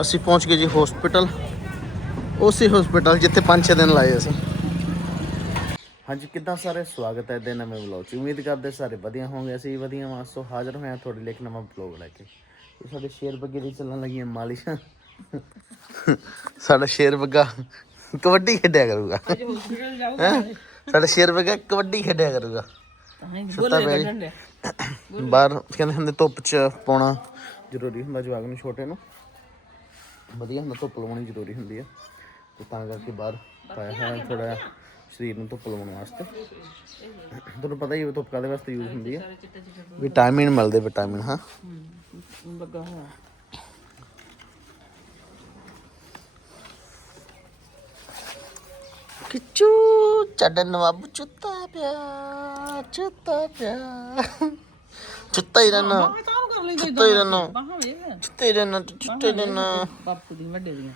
ਅਸੀਂ ਪਹੁੰਚ ਗਏ ਜੀ ਹਸਪੀਟਲ ਉਸੇ ਹਸਪੀਟਲ ਜਿੱਥੇ 5-6 ਦਿਨ ਲਾਏ ਅਸੀਂ। ਹਾਂਜੀ ਕਿੱਦਾਂ ਸਾਰੇ? ਸਵਾਗਤ ਹੈ ਦੇ ਨਵੇਂ ਵਲੌਗ 'ਚ। ਉਮੀਦ ਕਰਦੇ ਸਾਰੇ ਵਧੀਆ ਹੋਣਗੇ ਅਸੀਂ ਵੀ ਵਧੀਆ ਹਾਂ ਸੋ ਹਾਜ਼ਰ ਹੋਏ ਹਾਂ ਤੁਹਾਡੇ ਲਈ ਇੱਕ ਨਵਾਂ ਵਲੌਗ ਲੈ ਕੇ। ਸਾਡੇ ਸ਼ੇਰ ਬੱਗੇ ਦੀ ਚੱਲਣ ਲੱਗੀਆਂ ਮਾਲਿਸ਼ਾਂ। ਸਾਡਾ ਸ਼ੇਰ ਬੱਗਾ ਕਬੱਡੀ ਖੇਡਿਆ ਕਰੂਗਾ। ਹੈਂ? ਸਾਡਾ ਸ਼ੇਰ ਬੱਗਾ ਕਬੱਡੀ ਖੇਡਿਆ ਕਰੂਗਾ। ਤਾਂ ਸੁੱਤਾ ਪਿਆ। ਬਾਹਰ ਕਹਿੰਦੇ ਹੁੰਦੇ ਧੁੱਪ 'ਚ ਪਾਉਣਾ ਜ਼ਰੂਰੀ ਹੁੰਦਾ ਜਵਾਗ ਨੂੰ ਛੋਟੇ ਨੂੰ। ਵਧੀਆ ਹੁੰਦਾ ਧੁੱਪ ਲਵਾਉਣੀ ਜ਼ਰੂਰੀ ਹੁੰਦੀ ਆ। ਤੇ ਤਾਂ ਕਰਕੇ ਬਾਹਰ ਪਾਇਆ ਹੋਇਆ ਥੋੜਾ ਸਰੀਰ ਨੂੰ ਧੁੱਪ ਲਵਾਉਣ ਵਾਸਤੇ। ਤੁਹਾਨੂੰ ਪਤਾ ਹੀ ਹੈ ਧੁੱਪ ਕਾਦੇ ਵਾਸਤੇ ਯੂਜ਼ ਹੁੰਦੀ ਆ। ਵਿਟਾਮਿਨ ਮਿਲਦੇ, ਵਿਟਾਮਿਨ, ਹਾਂ। ਲੱਗਾ ਹੋਇਆ। ਕਿਚੂ ਚੱਡਾ ਨਵਾਬ ਚੁੱਤਾ ਪਿਆ ਚੁੱਤਾ ਪਿਆ। ਚੁੱਤਾ ਹੀ ਰਹਿਣਾ। ਮੈਂ ਤਾਂ ਕਰ ਹੀ ਰਹਿਣਾ। ਬਾਹਾਂ ਵੇਖ ਹੀ ਰਹਿਣਾ ਚੁੱਤੇ ਹੀ ਰਹਿਣਾ। ਬਾਪੂ ਦੀ ਵੱਡੇ ਦੀਆਂ।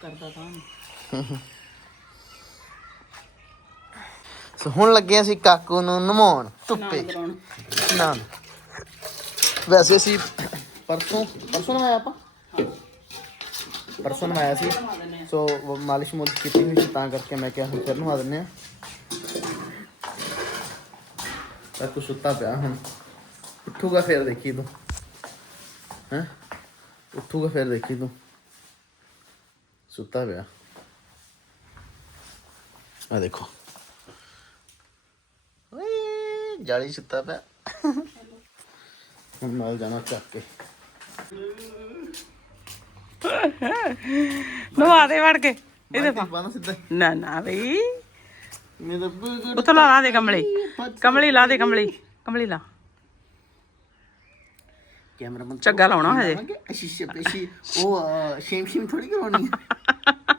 ਕਰਦਾ ਤਾਂ ਸੋ ਹੁਣ ਲੱਗੇ ਅਸੀਂ ਕਾਕੂ ਨੂੰ ਨਮਾਉਣ ਧੁੱਪੇ। ਨਾ ਵੈਸੇ ਅਸੀਂ ਪਰਸੋਂ ਪਰਸੋਂ ਨਵਾਇਆ ਆਪਾਂ? ਪਰਸੋਂ ਨਵਾਇਆ ਸੀ। ਸੋ ਮਾਲਿਸ਼ ਮੁਲਿਸ਼ ਕੀਤੀ ਹੋਈ ਸੀ ਤਾਂ ਕਰਕੇ ਮੈਂ ਕਿਹਾ ਹੁਣ ਫਿਰ ਨਵਾ ਦਿੰਨੇ ਆ ਕਾਕੂ ਸੁੱਤਾ ਪਿਆ ਹੁਣ। ਉੱਠੂਗਾ ਫਿਰ ਦੇਖੀ ਤੂੰ। ਹੈਂ? ਉੱਠੂਗਾ ਫਿਰ ਦੇਖੀ ਤੂੰ। ਸੁੱਤਾ ਪਿਆ। ਆ ਦੇਖੋ। ਓਏ ਜਾਲੀ ਸੁੱਤਾ ਪਿਆ। ਹੁਣ ਨਾਲ ਜਾਣਾ ਚੱਕ ਕੇ। ਨਵਾ ਦੇ ਵੜ ਕੇ। ਇਹਦੇ ਪਾ ਨਾ ਨਾ ਬਈ। ਮੇਰਾ ਬੁਗੜ ਉੱਥੋਂ ਲਾ ਲਾ ਦੇ ਕਮਲੀ। ਕਮਲੀ ਲਾ ਦੇ ਕਮਲੀ। ਕਮਲੀ ਲਾ। ਕੈਮਰਾਮੈਨ ਝੱਗਾ ਲਾਉਣਾ ਹਜੇ। ਸ਼ੀਸ਼ੇ ਪੇਸ਼ੀ ਉਹ ਅਹ, ਸ਼ੇਮ ਸ਼ੇਮ ਥੋੜੀ ਕਰਾਉਣੀ ਹੈ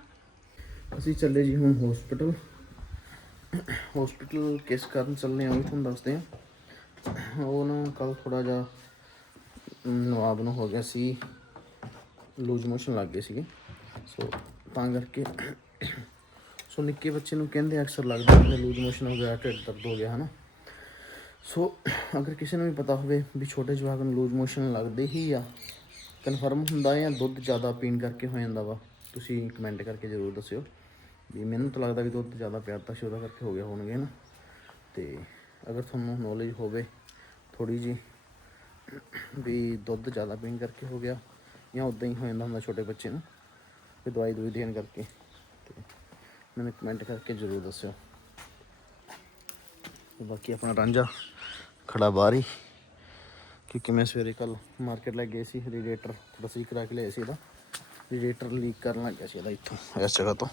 ਅਸੀਂ ਚੱਲੇ ਜੀ ਹੁਣ ਹਸਪੀਟਲ ਹਸਪੀਟਲ ਕਿਸ ਕਾਰਨ ਚੱਲਨੇ ਆ ਉਹ ਵੀ ਤੁਹਾਨੂੰ ਦੱਸਦੇ ਆ। ਉਹ ਨਾ ਕੱਲ ਥੋੜਾ ਜਿਹਾ ਅਮ, ਨਵਾਬ ਨੂੰ ਹੋ ਗਿਆ ਸੀ। ਲੂਜ਼ ਮੋਸ਼ਨ ਲੱਗ ਗਏ ਸੀਗੇ। ਸੋ ਤਾਂ ਕਰਕੇ ਸੋ ਨਿੱਕੇ ਬੱਚੇ ਨੂੰ ਕਹਿੰਦੇ ਅਕਸਰ ਲੱਗਦਾ ਹੁੰਦਾ ਲੂਜ਼ ਮੋਸ਼ਨ ਹੋ ਗਿਆ, ਢਿੱਡ ਦਰਦ ਹੋ ਗਿਆ, ਹਨਾ? ਸੋ ਅਗਰ ਕਿਸੇ ਨੂੰ ਵੀ ਪਤਾ ਹੋਵੇ ਵੀ ਛੋਟੇ ਜਵਾਕ ਨੂੰ ਲੂਜ਼ ਮੋਸ਼ਨ ਲੱਗਦੇ ਹੀ ਆ ਕਨਫਰਮ ਹੁੰਦਾ ਜਾਂ ਦੁੱਧ ਜ਼ਿਆਦਾ ਪੀਣ ਕਰਕੇ ਹੋ ਜਾਂਦਾ ਵਾ, ਤੁਸੀਂ ਕਮੈਂਟ ਕਰਕੇ ਜ਼ਰੂਰ ਦੱਸਿਓ। ਵੀ ਮੈਨੂੰ ਤਾਂ ਲੱਗਦਾ ਵੀ ਦੁੱਧ ਜ਼ਿਆਦਾ ਪਿਆ ਤਾਂ ਸੀ ਕਰਕੇ ਹੋ ਗਿਆ ਹੋਣਗੇ ਨਾ ਤੇ ਅਗਰ ਤੁਹਾਨੂੰ ਨੌਲੇਜ ਹੋਵੇ ਥੋੜੀ ਜੀ ਵੀ ਦੁੱਧ ਜ਼ਿਆਦਾ ਪੀਣ ਕਰਕੇ ਹੋ ਗਿਆ ਜਾਂ ਉਦਾਂ ਹੀ ਹੋ ਜਾਂਦਾ ਹੁੰਦਾ ਛੋਟੇ ਬੱਚੇ ਨੂੰ, ਵੀ ਦਵਾਈ ਦਵਾਈ ਦੇਣ ਕਰਕੇ, ਤੇ ਮੈਨੂੰ ਕਮੈਂਟ ਕਰਕੇ ਜ਼ਰੂਰ ਦੱਸਿਓ। ਬਾਕੀ ਆਪਣਾ ਰਾਂਝਾ ਖੜਾ ਬਾਹਰ ਹੀ, ਕਿਉਂਕਿ ਮੈਂ ਸਵੇਰੇ ਕੱਲ ਮਾਰਕੀਟ ਲੈ ਗਏ ਸੀ ਰੇਡੀਏਟਰ ਥੋੜਾ ਸਹੀ ਕਰਾ ਕੇ ਲਿਆ ਸੀ ਇਹਦਾ। ਰੇਡੀਏਟਰ ਲੀਕ ਕਰਨ ਲੱਗ ਗਿਆ ਸੀ ਇਹਦਾ ਇੱਥੋਂ, ਇਸ ਜਗ੍ਹਾ ਤੋਂ।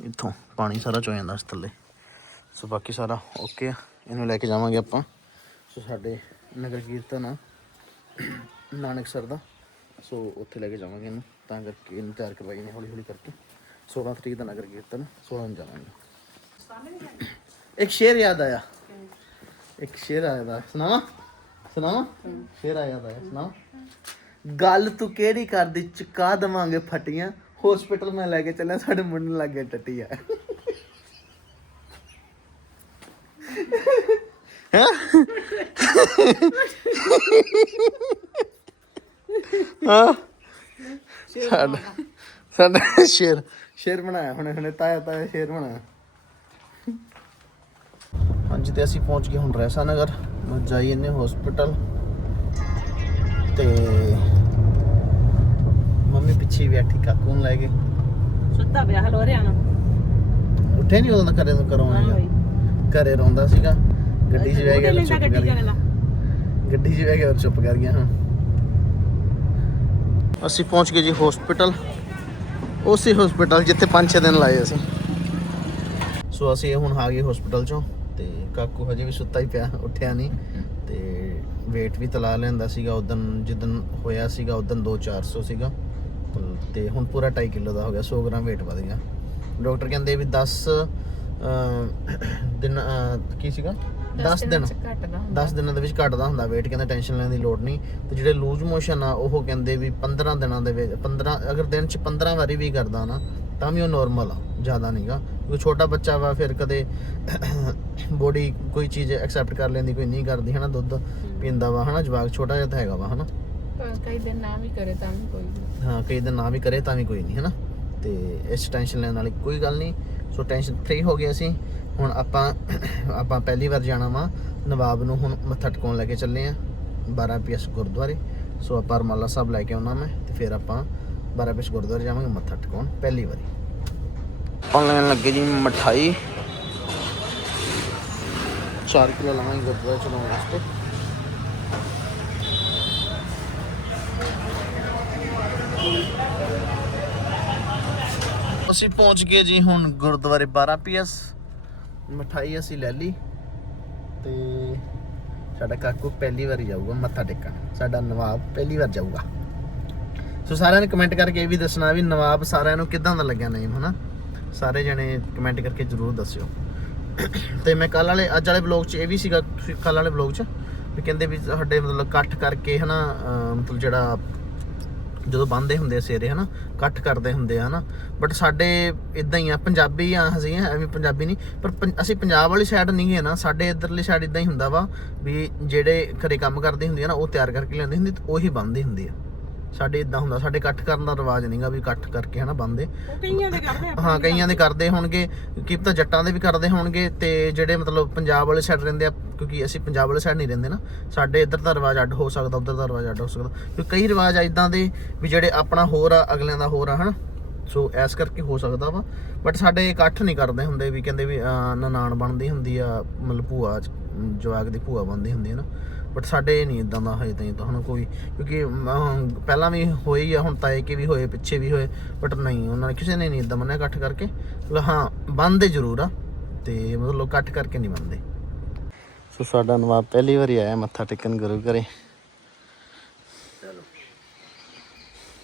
ਇੱਥੋਂ, ਪਾਣੀ ਸਾਰਾ ਚੋ ਜਾਂਦਾ ਇਸ ਥੱਲੇ। ਸੋ ਬਾਕੀ ਸਾਰਾ ਓਕੇ ਆ, ਇਹਨੂੰ ਲੈ ਕੇ ਜਾਵਾਂਗੇ ਆਪਾਂ। ਸੋ ਸਾਡੇ ਨਗਰ ਕੀਰਤਨ ਆ ਨਾਨਕ ਸਰ ਦਾ। ਸੋ ਉੱਥੇ ਲੈ ਕੇ ਜਾਵਾਂਗੇ ਇਹਨੂੰ, ਤਾਂ ਕਰਕੇ ਇਹਨੂੰ ਤਿਆਰ ਕਰਵਾਈ ਨੇ ਹੌਲੀ ਹੌਲੀ ਕਰਕੇ। 16 ਤਰੀਕ ਦਾ ਨਗਰ ਕੀਰਤਨ 16 ਨੂੰ ਜਾਵਾਂਗੇ। ਇੱਕ ਸ਼ੇਰ ਯਾਦ ਆਇਆ। ਇੱਕ ਸ਼ੇਰ ਆਇਆ ਦਾ। ਸੁਣਾਵਾ? ਸੁਣਾਵਾ? ਸ਼ੇਰ ਆਇਆ ਦਾ ਸੁਣਾਵਾ? ਗੱਲ ਤੂੰ ਕਿਹੜੀ ਕਰਦੀ? ਚੁਕਾ ਦਵਾਂਗੇ ਫਟੀਆਂ। ਹਸਪੀਟਲ ਮੈਂ ਲੈ ਕੇ ਚੱਲਿਆ ਸਾਡੇ ਮੁੰਡੇ ਨੂੰ ਲੱਗ ਗਿਆ ਟੱਟੀਆਂ। ਹੈਂ? ਹਾਂ? ਸਾਡਾ ਸਾਡਾ ਸ਼ੇਰ। ਸ਼ੇਰ ਬਣਾਇਆ ਹੁਣੇ ਹੁਣੇ ਤਾਇਆ ਤਾਇਆ ਸ਼ੇਰ ਬਣਾਇਆ। ਹਾਂਜੀ ਤੇ ਅਸੀਂ ਪਹੁੰਚ ਗਏ ਹੁਣ ਰੈਸਾ ਨਗਰ ਮੈਂ ਜਾਈ ਇਹਨੇ ਹਸਪੀਟਲ ਤੇ ਮੰਮੀ ਪਿੱਛੇ ਬੈਠੀ ਕਾਕੂ ਨੂੰ ਲੈ ਕੇ ਸੁੱਤਾ ਪਿਆ ਹਲੋ ਰਿਆਣਾ ਉੱਠੇ ਨਹੀਂ ਉਦੋਂ ਨੂੰ ਕਰੋਂ ਆਇਆ। ਘਰੇ ਰੋਂਦਾ ਸੀਗਾ। ਗੱਡੀ 'ਚ ਬਹਿ ਗਿਆ ਚੁੱਪ ਕਰ ਗਿਆ। ਗੱਡੀ 'ਚ ਬਹਿ ਗਿਆ ਚੁੱਪ ਕਰ ਗਿਆ ਹਾਂ। ਅਸੀਂ ਪਹੁੰਚ ਗਏ ਜੀ ਹਸਪੀਟਲ ਉਸੇ ਹਸਪੀਟਲ ਜਿੱਥੇ 5-6 ਦਿਨ ਲਾਏ ਅਸੀਂ। ਸੋ ਅਸੀਂ ਹੁਣ ਆ ਗਏ ਹਸਪੀਟਲ ਚੋਂ ਤੇ ਕਾਕੂ ਹਜੇ ਵੀ ਸੁੱਤਾ ਹੀ ਪਿਆ, ਉੱਠਿਆ ਨਹੀਂ। ਤੇ weight ਵੀ ਤਲਾ ਲੈਂਦਾ ਸੀਗਾ ਉਦੋਂ ਜਿੱਦਨ ਹੋਇਆ ਸੀਗਾ ਉਦੋਂ 2-400 ਸੀਗਾ। ਤੇ ਹੁਣ ਪੂਰਾ 2.5 ਕਿਲੋ ਦਾ ਹੋ ਗਿਆ 100 ਗ੍ਰਾਮ weight ਵਧ ਗਿਆ। ਡਾਕਟਰ ਕਹਿੰਦੇ ਵੀ 10 ਦਿਨ ਕੀ ਸੀਗਾ? 10 ਦਿਨ 10 ਦਿਨਾਂ ਦੇ ਵਿੱਚ ਘਟਦਾ ਹੁੰਦਾ weight ਕਹਿੰਦੇ ਟੈਨਸ਼ਨ ਲੈਣ ਦੀ ਲੋੜ ਨਹੀਂ। ਤੇ ਜਿਹੜੇ ਲੂਜ਼ ਮੋਸ਼ਨ ਆ ਉਹ ਕਹਿੰਦੇ ਵੀ 15 ਦਿਨਾਂ ਦੇ ਵਿੱਚ 15 ਅਗਰ ਦਿਨ ਚ 15 ਵਾਰੀ ਵੀ ਕਰਦਾ ਨਾ ਤਾਂ ਵੀ ਉਹ ਨਾਰਮਲ ਆ ਜ਼ਿਆਦਾ ਨਹੀਂਗਾ ਕਿਉਂਕਿ ਛੋਟਾ ਬੱਚਾ ਵਾ ਫਿਰ ਕਦੇ ਬੋਡੀ ਕੋਈ ਚੀਜ਼ ਐਕਸੈਪਟ ਕਰ ਲੈਂਦੀ ਕੋਈ ਨਹੀਂ ਕਰਦੀ ਹਨਾ ਦੁੱਧ ਪੀਂਦਾ ਵਾ ਹਨਾ ਜਵਾਕ ਛੋਟਾ ਜਿਹਾ ਤਾਂ ਹੈਗਾ ਵਾ ਹਨਾ। ਕਈ ਦਿਨ ਨਾ ਵੀ ਕਰੇ ਤਾਂ ਵੀ ਕੋਈ ਨਹੀਂ। ਹਾਂ ਕਈ ਦਿਨ ਨਾ ਵੀ ਕਰੇ ਤਾਂ ਵੀ ਕੋਈ ਨਹੀਂ ਹਨਾ। ਤੇ ਇਸ ਟੈਨਸ਼ਨ ਲੈਣ ਵਾਲੀ ਕੋਈ ਗੱਲ ਨਹੀਂ। ਸੋ ਟੈਨਸ਼ਨ ਫ੍ਰੀ ਹੋ ਗਏ ਅਸੀਂ। ਹੁਣ ਆਪਾਂ ਆਪਾਂ ਪਹਿਲੀ ਵਾਰ ਜਾਣਾ ਵਾ ਨਵਾਬ ਨੂੰ ਹੁਣ ਮੱਥਾ ਟਿਕਾਉਣ ਲੈ ਕੇ ਚੱਲੇ ਆ 12 ਪੀਐਸ ਗੁਰਦੁਆਰੇ। ਸੋ ਆਪਾਂ ਰਮਾਲਾ ਸਾਹਿਬ ਲੈ ਕੇ ਆਉਣਾ ਮੈਂ ਤੇ ਫਿਰ ਆਪਾਂ 12 ਪੀਐਸ ਗੁਰਦੁਆਰੇ ਜਾਵਾਂਗੇ ਮੱਥਾ ਟਿਕਾਉਣ ਪਹਿਲੀ ਵਾਰੀ। ਆਨਲਾਈਨ ਲੱਗੇ ਜੀ ਮਠਾਈ। 4 ਕਿਲੋ ਲਵਾਂਗੇ ਗੁਰਦੁਆਰੇ ਚਲਾਉਣ ਵਾਸਤੇ। ਅਸੀਂ ਪਹੁੰਚ ਗਏ ਜੀ ਹੁਣ ਗੁਰਦੁਆਰੇ 12 ਪੀਐਸ ਮਠਾਈ ਅਸੀਂ ਲੈ ਲਈ ਤੇ ਸਾਡਾ ਕਾਕੂ ਪਹਿਲੀ ਵਾਰ ਜਾਊਗਾ, ਮੱਥਾ ਟੇਕਣ। ਸਾਡਾ ਨਵਾਬ ਪਹਿਲੀ ਵਾਰ ਜਾਊਗਾ। ਸੋ ਸਾਰਿਆਂ ਨੇ ਕਮੈਂਟ ਕਰਕੇ ਇਹ ਵੀ ਦੱਸਣਾ ਵੀ ਨਵਾਬ ਸਾਰਿਆਂ ਨੂੰ ਕਿਦਾਂ ਦਾ ਲੱਗਿਆ ਨੇਮ ਹਨਾ? ਸਾਰੇ ਜਣੇ ਕਮੈਂਟ ਕਰਕੇ ਜਰੂਰ ਦੱਸਿਓ। ਤੇ ਮੈਂ ਕੱਲ ਵਾਲੇ ਅੱਜ ਵਾਲੇ ਵਲੌਗ 'ਚ ਇਹ ਵੀ ਸੀਗਾ ਕੱਲ ਵਾਲੇ ਵਲੌਗ 'ਚ ਵੀ ਕਹਿੰਦੇ ਵੀ ਸਾਡੇ ਮਤਲਬ ਇਕੱਠ ਕਰਕੇ, ਹਨਾ, ਅਹ, ਮਤਲਬ ਜਿਹੜਾ ਜਦੋਂ ਬੰਦੇ ਹੁੰਦੇ ਆ ਸੇਰੇ ਹਨਾ ਇਕੱਠ ਕਰਦੇ ਹੁੰਦੇ ਆ, ਹਨਾ। ਬਟ ਸਾਡੇ ਇਦਾਂ ਹੀ ਆ, ਪੰਜਾਬੀ ਆ ਅਸੀਂ ਐਵੇਂ ਪੰਜਾਬੀ ਨਹੀਂ। ਪਰ ਪੰ- ਅਸੀਂ ਪੰਜਾਬ ਵਾਲੀ ਸਾਈਡ ਨਹੀਂ ਹੈ ਨਾ, ਸਾਡੇ ਇਧਰਲੀ ਸਾਈਡ ਇਦਾਂ ਹੀ ਹੁੰਦਾ ਵਾ ਵੀ ਜਿਹੜੇ ਘਰੇ ਕੰਮ ਕਰਦੇ ਹੁੰਦੇ ਆ ਨਾ, ਉਹ ਤਿਆਰ ਕਰਕੇ ਲਿਆਉਂਦੇ ਹੁੰਦੇ ਉਹੀ ਬੰਦੇ ਹੁੰਦੇ ਆ। ਸਾਡੇ ਇਦਾਂ ਹੁੰਦਾ ਸਾਡੇ ਇਕੱਠ ਕਰਨ ਦਾ ਰਿਵਾਜ ਨਹੀਂਗਾ ਵੀ ਇਕੱਠ ਕਰਕੇ ਹਨਾ ਬੰਦੇ। ਕਈਆਂ ਦੇ ਕਰਦੇ ਆ ਹਾਂ ਕਈਆਂ ਦੇ ਕਰਦੇ। ਹੋਣਗੇ ਕੀ ਪਤਾ ਜੱਟਾਂ ਦੇ ਵੀ ਕਰਦੇ ਹੋਣਗੇ ਤੇ ਜਿਹੜੇ ਮਤਲਬ ਪੰਜਾਬ ਵਾਲੇ ਸਾਈਡ ਰਹਿੰਦੇ ਆ ਕਿਉਂਕਿ ਅਸੀਂ ਪੰਜਾਬ ਵਾਲੇ ਸਾਈਡ ਨਹੀਂ ਰਹਿੰਦੇ ਨਾ ਸਾਡੇ ਇੱਧਰ ਦਾ ਰਿਵਾਜ ਅੱਡ ਹੋ ਸਕਦਾ ਉੱਧਰ ਦਾ ਰਿਵਾਜ ਅੱਡ ਹੋ ਸਕਦਾ। ਕਿਉਂਕਿ ਕਈ ਰਿਵਾਜ ਆ ਇਦਾਂ ਦੇ ਵੀ ਜਿਹੜੇ ਆਪਣਾ ਹੋਰ ਆ ਅਗਲਿਆਂ ਦਾ ਹੋਰ ਆ ਹਨਾ। ਸੋ ਐਸ ਕਰਕੇ ਹੋ ਸਕਦਾ ਵਾ ਬਟ ਸਾਡੇ ਇਕੱਠ ਨਹੀਂ ਕਰਦੇ ਹੁੰਦੇ ਵੀ ਕਹਿੰਦੇ ਵੀ ਨਨਾਣ ਬਣਦੀ ਹੁੰਦੀ ਆ ਮਤਲਬ ਭੂਆ ਜਵਾਕ ਦੀ ਭੂਆ ਬਣਦੀ ਹੁੰਦੀ ਹੈ ਨਾ। ਬਟ ਸਾਡੇ ਨਹੀਂ ਇਦਾਂ ਦਾ ਹਜੇ ਤਾਈਂ ਤਾਂ ਹੁਣ ਕੋਈ ਕਿਉਂਕਿ ਪਹਿਲਾਂ ਵੀ ਹੋਏ ਹੀ ਆ ਹੁਣ ਤਾਏ ਕੇ ਵੀ ਹੋਏ ਪਿੱਛੇ ਵੀ ਹੋਏ ਬਟ ਨਹੀਂ ਉਹਨਾਂ ਨੇ ਕਿਸੇ ਨੇ ਨਹੀਂ ਇਦਾਂ ਮੰਨਿਆ ਇਕੱਠ ਕਰਕੇ। ਮਤਲਬ ਹਾਂ ਬੰਦੇ ਜ਼ਰੂਰ ਆ ਤੇ ਮਤਲਬ ਇਕੱਠ ਕਰਕੇ ਨਹੀਂ ਬੰਦੇ ਸੋ ਸਾਡਾ ਨਵਾਬ ਪਹਿਲੀ ਵਾਰੀ ਆਇਆ ਮੱਥਾ ਟੇਕਣ ਗੁਰੂ ਘਰੇ।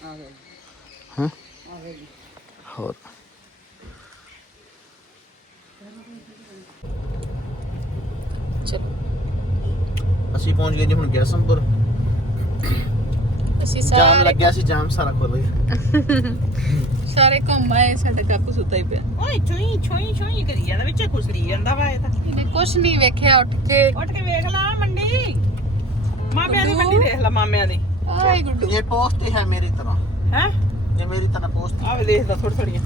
ਆ ਗਏ ਹਾਂ? ਆ ਗਏ ਜੀ ਹੋਰ? ਚਲੋ। ਅਸੀਂ ਪਹੁੰਚ ਗਏ ਜੀ ਹੁਣ ਗੈਸਮਪੁਰ ਅਸੀਂ ਜਾਮ ਸਾਰੇ ਲੱਗਿਆ ਸੀ ਜਾਮ ਸਾਰਾ ਖੁੱਲ ਗਿਆ। ਸਾਰੇ ਘੁੰਮ ਆਏ ਸਾਡਾ ਕਾਕੂ ਸੁੱਤਾ ਹੀ ਪਿਆ। ਓਏ ਚੋਈ ਚੋਈ ਚੋਈ ਕਰੀ ਜਾਂਦਾ ਵਿੱਚ ਖੁਸਰੀ ਜਾਂਦਾ ਵਾ ਇਹ ਤਾਂ। ਇਹਨੇ ਕੁਛ ਨਹੀਂ ਵੇਖਿਆ ਉੱਠ ਕੇ। ਉੱਠ ਕੇ ਵੇਖ ਲਾ ਮੰਡੀ। ਮਾਮਿਆਂ ਦੀ ਮੰਡੀ ਦੇਖ ਲਾ ਮਾਮਿਆਂ ਦੀ। ਆਏ ਗੁੱਡੂ। ਇਹ ਪੋਸਟ ਹੀ ਹੈ ਮੇਰੀ ਤਰ੍ਹਾਂ। ਹੈ? ਇਹ ਮੇਰੀ ਤਰ੍ਹਾਂ ਪੋਸਟ। ਆਵੇ ਦੇਖਦਾ ਥੋੜੀ ਥੋੜੀਆਂ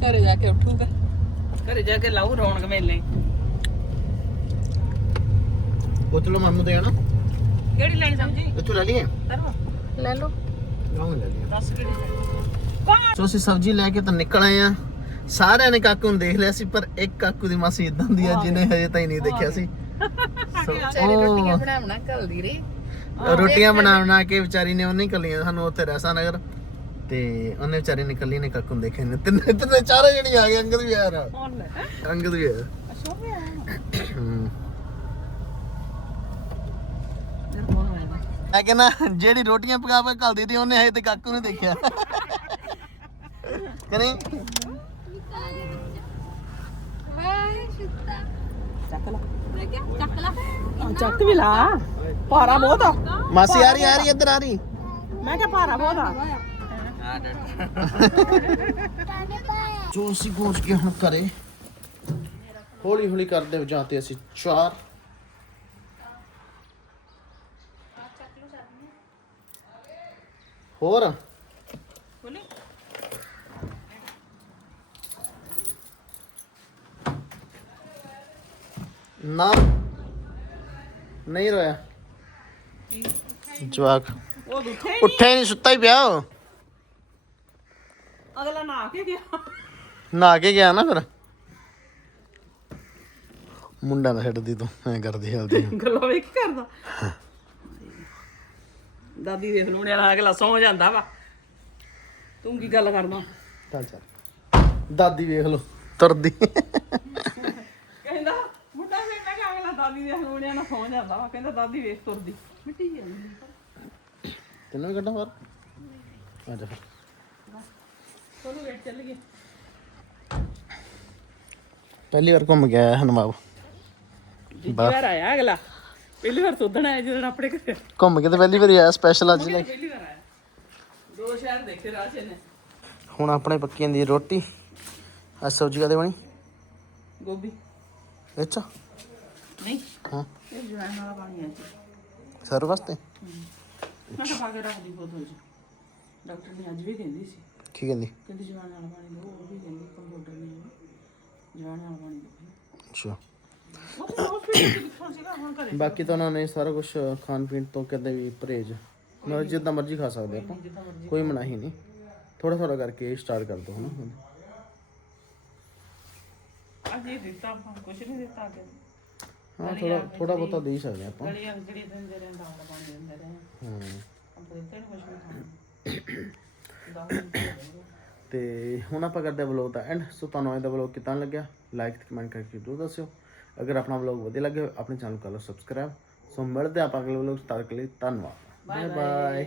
ਘਰੇ ਜਾ ਕੇ ਉੱਠੂਗਾ। ਘਰੇ ਜਾ ਕੇ ਲਾਉ ਰੌਣਕ ਮੇਲੇ। ਉਹ ਚਲੋ ਮਾਮੂ ਦੇ ਨਾ ਕਿਹੜੀ ਲੈਣੀ ਸਮਝੀ ਇੱਥੋਂ ਲੈ ਲਈਏ? ਲੈ ਲਓ। ਆਹ ਲੈ ਲਈਏ। ਦੱਸ ਕਿਹੜੀ ਲੈਣੀ? ਸੋ ਅਸੀਂ ਸਬਜ਼ੀ ਲੈ ਕੇ ਤਾਂ ਨਿਕਲ ਆਏ ਆ ਸਾਰਿਆਂ ਨੇ ਕਾਕੂ ਨੂੰ ਦੇਖ ਲਿਆ ਸੀ ਪਰ ਇੱਕ ਕਾਕੂ ਦੀ ਮਾਸੀ ਇਦਾਂ ਦੀ ਆ ਜਿਹਨੇ ਹਜੇ ਤਾਈਂ ਨਹੀਂ ਦੇਖਿਆ ਸੀ। ਵਿਚਾਰੀ ਰੋਟੀਆਂ ਬਣਾਉਣਾ ਰਹੀ। ਰੋਟੀਆਂ ਬਣਾ ਕੇ ਵਿਚਾਰੀ ਨੇ ਉਹਨੇ ਕੱਲੀਆਂ ਸਾਨੂੰ ਉੱਥੇ ਰੈਸਾ ਨਗਰ ਤੇ ਉਹਨੇ ਵਿਚਾਰੀ ਨੇ ਕੱਲੀ ਨੇ ਕਾਕੂ ਨੂੰ ਦੇਖੇ ਨੇ। ਤਿੰਨੇ ਤਿੰਨੇ ਚਾਰੇ ਜਣੀ ਆ ਗਏ ਅੰਗਦ ਵੀ ਆ। ਰਿਹਾ ਕੌਣ ਲੈ? ਹੈਂ? ਅੰਗਦ ਵੀ ਆਇਆ ਉਹ ਵੀ ਆਇਆ ਹੂੰ ਯਾਰ ਕੌਣ ਆਇਆ ਮੈਂ ਕਹਿੰਦਾ ਜਿਹੜੀ ਰੋਟੀਆਂ ਪਕਾ ਕੇ ਘਲਦੀ ਰਹੀ ਉਹਨੇ ਹਜੇ ਤੇ ਕਾਕੂ ਨੇ ਦੇਖਿਆ। ਕਰੇ? ਚੱਕ ਲਾ ਚੱਕ ਲਾ ਚੱਕ ਵੀ ਲਾ। ਭਾਰਾ ਬਹੁਤ ਆ। ਮਾਸੀ ਆ ਰਹੀ ਆ ਰਹੀ ਇੱਧਰ ਆ ਰਹੀ। ਮੈਂ ਕਿਹਾ ਭਾਰਾ ਬਹੁਤ ਆ। ਜੋ ਅਸੀਂ ਪਹੁੰਚ ਗਏ ਹੁਣ ਘਰੇ ਹੌਲੀ ਹੌਲੀ ਕਰਦੇ ਜਾਂਦੇ ਅਸੀਂ ਚਾਰ ਹੋਰ? ਬੋਲੀ। ਨਾ। ਨਹੀਂ ਰੋਇਆ। ਜਵਾਕ। ਉਹ ਦੁੱਥੇ ਹੀ ਉੱਠੇ ਨਹੀਂ ਸੁੱਤਾ ਹੀ ਪਿਆ ਉਹ। ਅਗਲਾ ਨਾ ਕੇ ਗਿਆ। ਨਹਾ ਕੇ ਗਿਆ ਨਾ ਫਿਰ। ਮੁੰਡਾ ਨਾ ਛੱਡਦੀ ਤੂੰ ਐ ਕਰਦੀ ਹਲਦੀ। ਗੱਲਾਂ ਵੇਖ ਕੀ ਕਰਦਾ। ਦਾਦੀ ਦੇਖ ਲੂਣੇ ਵਾਲਾ ਅਗਲਾ ਸੌ ਜਾਂਦਾ ਵਾ। ਤੂੰ ਕੀ ਗੱਲ ਕਰਦਾ? ਚੱਲ ਚੱਲ। ਦਾਦੀ ਵੇਖ ਲੋ ਤੁਰਦੀ। ਕਹਿੰਦਾ ਮੁੰਡਾ ਵੇਖ ਮੈਂ ਕਿਹਾ ਅਗਲਾ ਦਾਦੀ ਦੇ ਲੂਣੇ ਨਾਲ ਸੌ ਜਾਂਦਾ ਵਾ। ਕਹਿੰਦਾ ਦਾਦੀ ਵੇਖ ਤੁਰਦੀ। ਮਿੱਟੀ ਜਾਂਦੀ ਤੈਨੂੰ ਵੀ ਕੱਢਾਂ ਬਾਹਰ? ਆ ਜਾ ਫਿਰ। ਚਲੋ ਵੇਖ ਚੱਲ ਗਏ। ਪਹਿਲੀ ਵਾਰ ਘੁੰਮ ਗਿਆ ਹੈ ਨਵਾਬ ਦੂਜੀ ਵਾਰ ਆਇਆ ਅਗਲਾ। ਪਹਿਲੀ ਵਾਰ ਸੁੱਧਣ ਆਇਆ ਜਦੋਂ ਆਪਣੇ ਘਰੇ ਘੁੰਮ ਕੇ ਤੇ ਪਹਿਲੀ ਵਾਰੀ ਆਇਆ ਸਪੈਸ਼ਲ ਅੱਜ ਲਈ। ਪਹਿਲੀ ਵਾਰ ਆਇਆ। ਦੋ ਸ਼ਹਿਰ ਦੇਖੇ ਰਾਜੇ ਨੇ ਹੁਣ ਆਪਣੇ ਪੱਕੀ ਜਾਂਦੀ ਰੋਟੀ। ਅੱਜ ਸਬਜ਼ੀ ਕਾਦੇ ਬਣੀ? ਗੋਭੀ। ਅੱਛਾ ਨਹੀਂ। ਹਾਂ। ਇਹ ਜਵਾਨ ਵਾਲਾ ਪਾਣੀ ਆ ਜੀ ਸਰ ਵਾਸਤੇ? ਮੈਂ ਕਿਹਾ ਪਾ ਕੇ ਰੱਖ ਦੀ ਬੋਤਲ 'ਚ। ਡਾਕਟਰ ਨੇ ਅੱਜ ਵੀ ਕਹਿੰਦੀ ਸੀ। ਕੀ ਕਹਿੰਦੀ? ਕਹਿੰਦੀ ਜਵਾਨ ਵਾਲਾ ਪਾਣੀ ਉਹ ਵੀ ਕਹਿੰਦੀ ਕੰਪਿਊਟਰ ਨੇ ਜਵਾਨ ਵਾਲਾ ਪਾਣੀ ਅੱਛਾ ਉਹ ਤਾਂ ਹਸਪੀਟਲ 'ਚ ਕਿੱਥੋਂ ਸੀਗਾ ਹੁਣ ਘਰੇ ਬਾਕੀ ਤਾਂ ਉਹਨਾਂ ਨੇ ਸਾਰਾ ਕੁਝ ਖਾਣ ਪੀਣ ਤੋਂ ਕਦੇ ਵੀ ਪਰਹੇਜ਼। ਮਤਲਬ ਜਿੱਦਾਂ ਮਰਜ਼ੀ ਖਾ ਸਕਦੇ ਆਪਾਂ। ਕੋਈ ਮਨਾਹੀ ਨਹੀਂ। ਥੋੜਾ ਥੋੜਾ ਕਰਕੇ ਸਟਾਰਟ ਕਰ ਦੋ ਹਨਾ। ਹੁਣ। ਅੱਜ ਇਹ ਦਿੱਤਾ ਆਪਾਂ ਕੁਛ ਨਹੀਂ ਦਿੱਤਾ ਅੱਗੇ ਹਾਂ ਥੋੜਾ ਥੋੜਾ ਬਹੁਤਾ ਦੇ ਹੀ ਸਕਦੇ ਆਪਾਂ। ਗਲੀ ਅੰਗੜੀ ਦਿੰਦੇ ਰਹੇ ਦਾਲ ਪਾਣੀ ਦਿੰਦੇ ਰਹੇ। ਹੂੰ। ਨਹੀਂ ਖਾਣਾ। ਤੇ ਹੁਣ ਆਪਾਂ ਕਰਦੇ ਵਲੌਗ ਦਾ ਐਂਡ ਸੋ ਤੁਹਾਨੂੰ ਇਹ ਦਾ ਵਲੌਗ ਕਿਦਾਂ ਲੱਗਿਆ? ਲਾਈਕ ਤੇ ਕਮੈਂਟ ਕਰਕੇ ਜ਼ਰੂਰ ਦੱਸਿਓ। ਅਗਰ ਆਪਣਾ ਵਲੌਗ ਵਧੀਆ ਲੱਗਿਆ ਆਪਣੇ ਚੈਨਲ ਕਰ ਲਓ ਸਬਸਕ੍ਰਾਈਬ ਸੋ ਮਿਲਦੇ ਆਪਾਂ ਅਗਲੇ ਵਲੌਗ ਤੱਕ ਲਈ ਧੰਨਵਾਦ। Bye bye